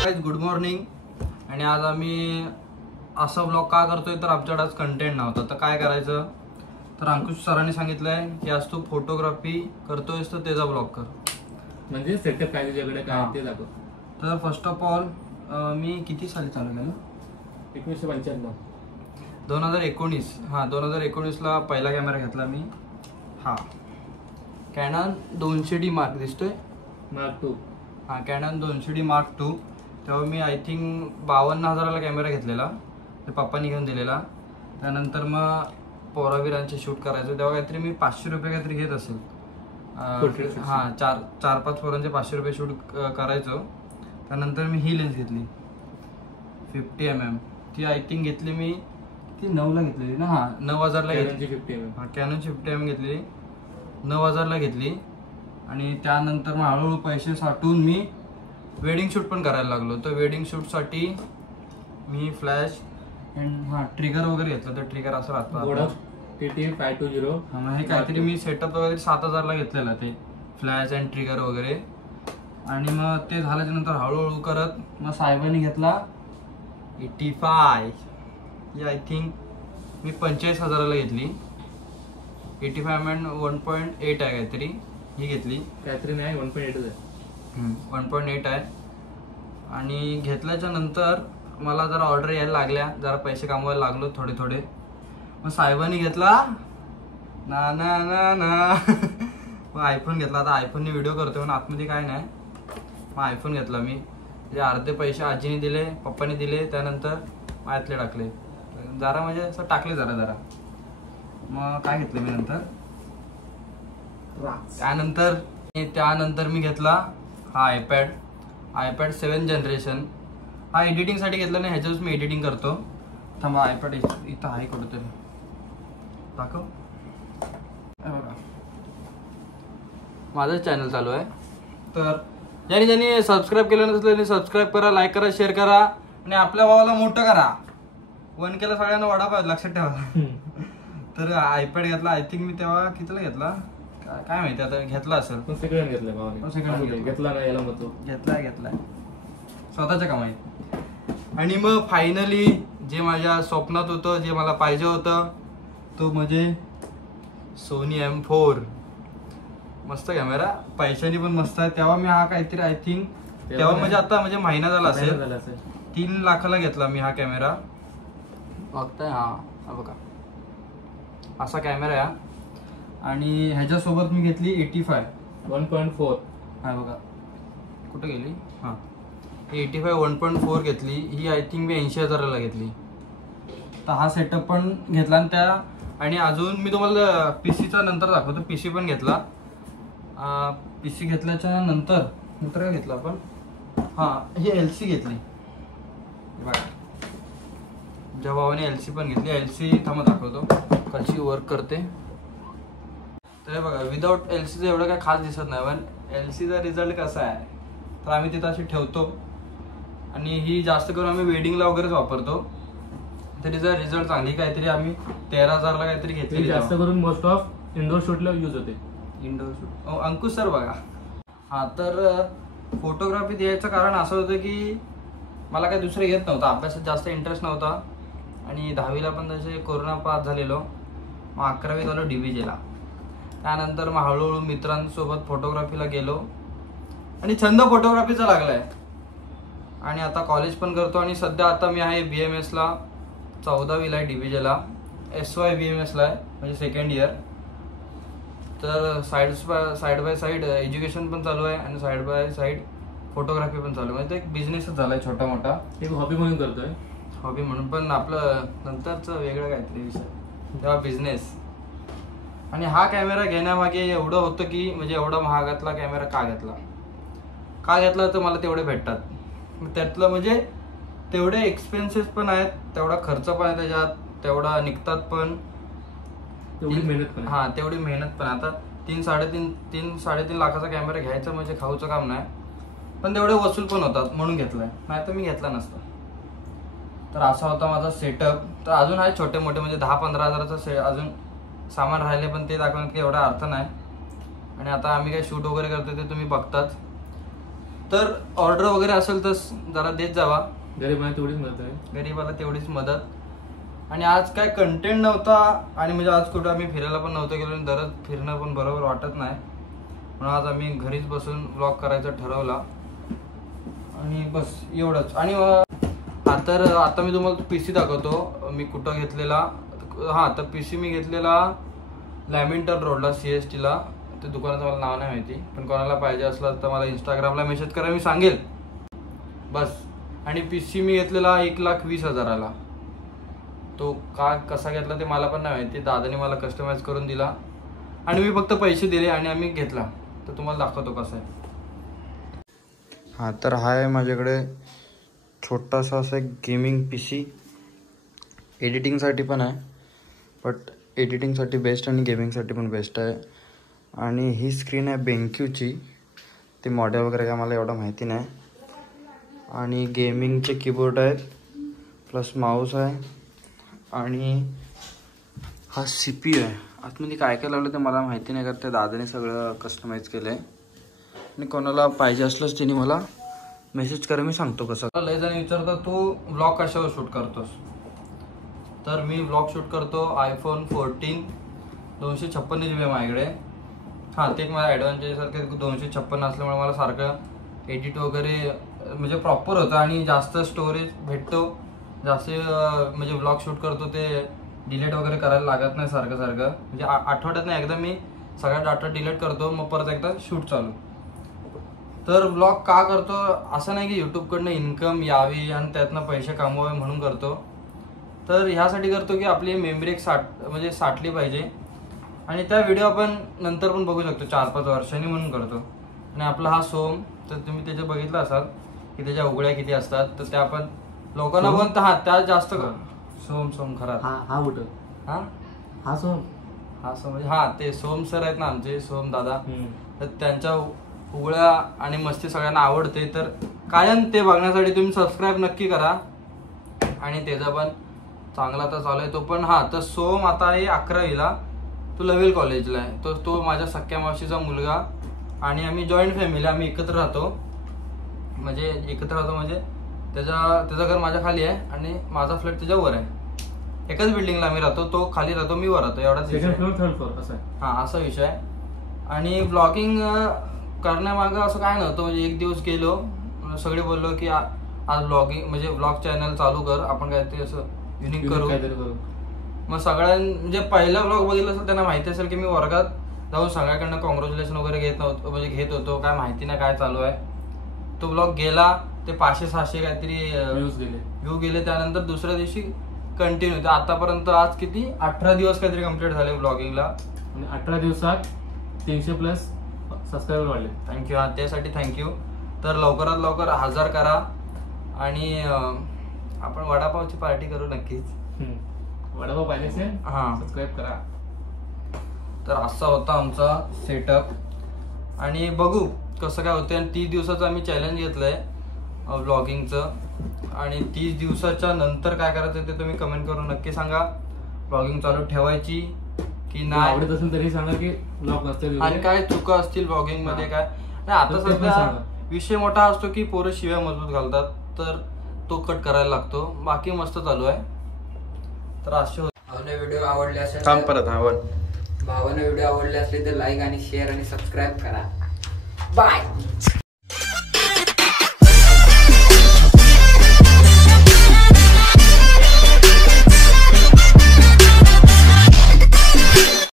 Good morning. आणि आज आम्ही असा ब्लॉग का करतोय तर आमच्याकडे आज कंटेंट नव्हता. तर काय करायचं, तर अंकुश सरांनी सांगितलंय की आज तू फोटोग्राफी करतोयस तर त्याचा ब्लॉग कर, म्हणजे सेटअप काय तुझ्याकडे काय ते दाखव. तर फर्स्ट ऑफ ऑल मी किती साली चालू केलं, 1995 2019. हां 2019ला पहिला कॅमेरा घेतला मी. हा कॅनन 200D मार्क दिसतोय, मार्क 2. हां कॅनन 200D मार्क 2. तेव्हा मी आय थिंक 52,000ला कॅमेरा घेतलेला, ते पप्पांनी घेऊन दिलेला. त्यानंतर मग पोरावीरांचे शूट करायचं तेव्हा काहीतरी मी 500 रुपये काहीतरी घेत असेल. हां 4-5 पोरांचे 500 रुपये शूट करायचो. त्यानंतर मी ही लेन्स घेतली 50mm. ती आय थिंक घेतली मी ती 9ला घेतलेली ना. हां 9,000ला घेतली. 50mm. हां कॅननची 50mm घेतलेली, 9,000ला घेतली. आणि त्यानंतर मग हळूहळू पैसे साठवून मी वेडिंग शूट पण करायला लागलो. तर वेडिंग शूटसाठी मी फ्लॅश अँड हां ट्रिगर वगैरे घेतलं. तर ट्रिगर असं राहतं TT520. हां मग हे काहीतरी मी सेटअप वगैरे 7,000ला घेतलेलं, ते फ्लॅश अँड ट्रिगर वगैरे. आणि मग ते झाल्याच्या नंतर हळूहळू करत मग साहेबांनी घेतला 85. ही आय थिंक मी 45,000ला घेतली. 85mm 1.8 आहे काहीतरी, ही घेतली. काहीतरी नाही 1.8 आहे. 1.8 आहे. आणि घेतल्याच्या नंतर मला जरा ऑर्डर यायला लागल्या, जरा पैसे कमवायला लागलो थोडे थोडे. मग साहेबांनी घेतला ना ना ना ना मग आयफोन घेतला. आता आयफोनने व्हिडिओ करतोय म्हणून आतमध्ये काय नाही. मग आयफोन घेतला मी. म्हणजे अर्धे पैसे आजीने दिले, पप्पाने दिले, त्यानंतर माझ्यातले टाकले जरा, म्हणजे असं टाकले जरा. मग काय घेतलं मी नंतर, त्यानंतर मी घेतला हा आयपॅड 7 जनरेशन. हा एडिटिंगसाठी घेतला नाही, ह्याच्यावरच मी एडिटिंग करतो. थांबा आयपॅड इथं आहे कुठेतरी, दाखव. बघा माझं चॅनल चालू आहे. तर ज्यांनी सबस्क्राईब केलं नसलं त्यांनी सबस्क्राईब करा, लाईक करा, शेअर करा आणि आपल्या भावाला मोठं करा. 1 केला सगळ्यांना वडापाव, लक्षात ठेवा. तर आयपॅड घेतला आय थिंक मी तेव्हा कितीला घेतला काय माहिती, आता घेतला असेल. सगळ्यांनी घेतलं भावाने. घेतला ना याला मग घेतलाय स्वतःच्या कमाईत. आणि मग फायनली जे माझ्या स्वप्नात होतं, जे मला पाहिजे होतं, तो म्हणजे सोनी M4. मस्त कॅमेरा, पैशानी पण मस्त आहे. तेव्हा मी हा काहीतरी आय थिंक तेव्हा म्हणजे आता म्हणजे महिना झाला असेल, 3 लाखाला घेतला मी हा कॅमेरा. बघताय हा बघा असा कॅमेरा आहे. आणि ह्याच्यासोबत मी घेतली 85 1.4. हा बघा कुठे गेली, हां 85 1.4 घेतली. ही आय थिंक मी 80,000ला घेतली. तर हा सेटअप पण घेतला. आणि अजून मी तुम्हाला पीसीचा नंतर दाखवतो. पीसी पण घेतला. पीसी घेतल्याच्या नंतर काय घेतला आपण, हां ही LC घेतली बघा. ज्या भावाने LC पण घेतली. LC थांबा दाखवतो कशी वर्क करते. तर हे बघा विदाऊट LCचं एवढं काय खास दिसत नाही, पण LCचा रिझल्ट कसा आहे तर आम्ही तिथं अशी ठेवतो. आणि ही जास्त करून आम्ही वेडिंगला वगैरेच वापरतो. तर तिचा रिझल्ट चांगली, काहीतरी आम्ही 13,000ला काहीतरी घेतली. जास्त करून मोस्ट ऑफ इंडोर शूटला यूज होते. इंडोर शूट अंकुश सर बघा. हां तर फोटोग्राफी द्यायचं कारण असं होतं की मला काही दुसरं येत नव्हतं, अभ्यासात जास्त इंटरेस्ट नव्हता. आणि 10वीला पण तसे कोरोना पास झालेलो. मग 11वीत आलो DBJला. त्यानंतर मग हळूहळू मित्रांसोबत फोटोग्राफीला गेलो आणि छंद फोटोग्राफीचा लागलाय. आणि आता कॉलेज पण करतो. आणि सध्या आता मी आहे BMSला 14वीला आहे, DBJला SY BMSला आहे, म्हणजे 2nd इयर. तर साईड बाय साईड एज्युकेशन पण चालू आहे आणि साईड बाय साईड फोटोग्राफी पण चालू आहे. म्हणजे एक बिझनेसच झालाय छोटा मोठा. एक हॉबी म्हणून करतोय. हॉबी म्हणून पण आपलं नंतरचं वेगळं काहीतरी विषय, तेव्हा बिझनेस. आणि हा कॅमेरा घेण्यामागे एवढं होतं की म्हणजे एवढा महागातला कॅमेरा का घेतला तर मला तेवढे भेटतात. त्यातलं म्हणजे तेवढे एक्सपेन्सेस पण आहेत, तेवढा खर्च पण आहे त्याच्यात, तेवढा निघतात पण, तेवढी मेहनत पण. हां तेवढी मेहनत पण. आता 3-3.5 लाखाचा कॅमेरा घ्यायचा म्हणजे खाऊचं काम नाही, पण तेवढे वसूल पण होतात म्हणून घेतलाय, नाही तर मी घेतला नसता. तर असा होता माझा सेटअप. तर अजून आहे छोटे मोठे म्हणजे 10-15 हजाराचा अजून सामान राहिले, पण ते दाखवण्यात काही एवढा अर्थ नाही. आणि आता आम्ही काय शूट वगैरे करतो ते तुम्ही बघताच. तर ऑर्डर वगैरे असेल तर जरा देत जावा. गरीबाला तेवढीच मदत आहे. गरीबाला तेवढीच मदत. आणि आज काय कंटेंट नव्हता आणि म्हणजे आज कुठं आम्ही फिरायला पण नव्हतं गेलो आणि दररोज फिरणं पण बरोबर वाटत नाही, म्हणून आज आम्ही घरीच बसून व्लॉग करायचं ठरवला आणि बस एवढंच. आणि तर आता मी तुम्हाला PC दाखवतो मी कुठं घेतलेला. हां, तर PC मी घेतलेला लॅमिंटन रोडला CSTला. ते दुकानाचं मला नाव नाही माहिती, पण कोणाला पाहिजे असलं तर मला इंस्टाग्रामला मेसेज करा, मी सांगेल बस. आणि PC मी घेतलेला 1,20,000ला. तो कसा घेतला ते मला पण नाही माहिती, दादाने मला कस्टमाइज करून दिला आणि मी फक्त पैसे दिले आणि आम्ही घेतला. तर तुम्हाला दाखवतो कसं आहे. हां, तर हा आहे माझ्याकडे छोटासा असा एक गेमिंग PC. एडिटिंगसाठी पण आहे, बट एडिटिंगसाठी बेस्ट आणि गेमिंगसाठी पण बेस्ट आहे. आणि ही स्क्रीन आहे बेंक्यूची, ते मॉडेल वगैरे काय मला एवढं माहिती नाही. आणि गेमिंगचे कीबोर्ड आहेत प्लस माऊस आहे. आणि हा CPU आहे. आतमध्ये काय काय लावलं ते मला माहिती नाही, कारण त्या दादाने सगळं कस्टमाइज केलं आहे. आणि कोणाला पाहिजे असलंच त्यांनी मला मेसेज करा, मी सांगतो कसं. लय जण विचारतात तू व्लॉग कशावर शूट करतोस. तर मी व्लॉग शूट करतो iPhone 14 256 GB आहे माझ्याकडे. हां, ते एक माझ्या ॲडव्हान्टेज सारखं 256 असल्यामुळे मला सारखं एडिट वगैरे म्हणजे प्रॉपर होतं आणि जास्त स्टोरेज भेटतो. जास्त म्हणजे व्लॉग शूट करतो ते डिलीट वगैरे करायला लागत नाही सारखं म्हणजे आठवड्यात नाही एकदा मी सगळा डाटा डिलीट करतो, मग परत एकदा शूट चालू. तर व्लॉग का करतो असं नाही की यूट्यूबकडनं इन्कम यावी आणि त्यातनं पैसे कमवावे म्हणून करतो. तर ह्यासाठी करतो की आपली मेमरी एक साठली पाहिजे आणि त्या व्हिडिओ आपण नंतर पण बघू शकतो 4-5 वर्षांनी, म्हणून करतो. आणि आपला हा सोम, तर तुम्ही त्याचं बघितलं असाल की त्याच्या उघड्या किती असतात, तर त्या आपण लोकांना पण त्या जास्त सोम खरा. हा कुठं हा सोम म्हणजे ते सोम सर आहेत ना आमचे, सोम दादा. तर त्यांच्या उघड्या आणि मस्ती सगळ्यांना आवडते, तर कायम ते बघण्यासाठी तुम्ही सबस्क्राईब नक्की करा. आणि त्याचा पण चांगला तर चालू आहे तो पण. तर सोम आता आहे 11वीला, तो लवेल कॉलेजला आहे. तो माझ्या सख्या मावशीचा मुलगा आणि आम्ही जॉईंट फॅमिली, आम्ही एकत्र राहतो. म्हणजे त्याचं घर माझ्या खाली आहे आणि माझा फ्लॅट त्याच्यावर आहे. एकाच बिल्डिंगला आम्ही राहतो, तो खाली राहतो मी वर राहतो, एवढाच विषय. असा विषय आहे. आणि ब्लॉगिंग करण्यामागं असं काय नव्हतं, म्हणजे एक दिवस गेलो, सगळे बोललो की आज ब्लॉगिंग म्हणजे ब्लॉग चॅनल चालू कर, आपण काहीतरी असं युनिक करू. मग म्हणजे पहिला ब्लॉग बघितलं असेल त्यांना माहिती असेल की मी वर्गात जाऊन सगळ्याकडनं कॉंग्रॅच्युलेशन वगैरे घेत होतो, काय माहिती नाही काय चालू आहे. तो ब्लॉग गेला, ते 500-600 काहीतरी व्ह्यू गेले. त्यानंतर दुसऱ्या दिवशी कंटिन्यू, आतापर्यंत आज किती 18 दिवस काहीतरी कम्प्लीट झाले ब्लॉगिंगला. 18 दिवसात 300+ सबस्क्रायबर वाढले. थँक्यू. त्यासाठी थँक्यू. तर लवकरात लवकर 1000 करा आणि आपण वडापावची पार्टी करू नक्कीच. वडापाव पाहिजे सबस्क्राईब करा. तर असा होता आमचा सेटअप आणि बघू कसं काय होतं. आणि 30 दिवसाचं आम्ही चॅलेंज घेतलंय व्लॉगिंगचं. आणि 30 दिवसाच्या नंतर काय करायचं ते तुम्ही कमेंट करून नक्की सांगा. व्लॉगिंग चालू ठेवायची की नाही, आवडत असेल तरी सांगा की व्लॉग नसते आणि काय चुका असतील व्लॉगिंग मध्ये काय. आता सध्या विषय मोठा असतो की पोरं शिव्या मजबूत घालतात, तर तो कट करायला लागतो. बाकी मस्त चालू आहे. तर असे व्हिडिओ आवडले असेल काम परत भावानं व्हिडिओ आवडले असले तर लाईक आणि शेअर आणि सबस्क्राईब करा. बाय.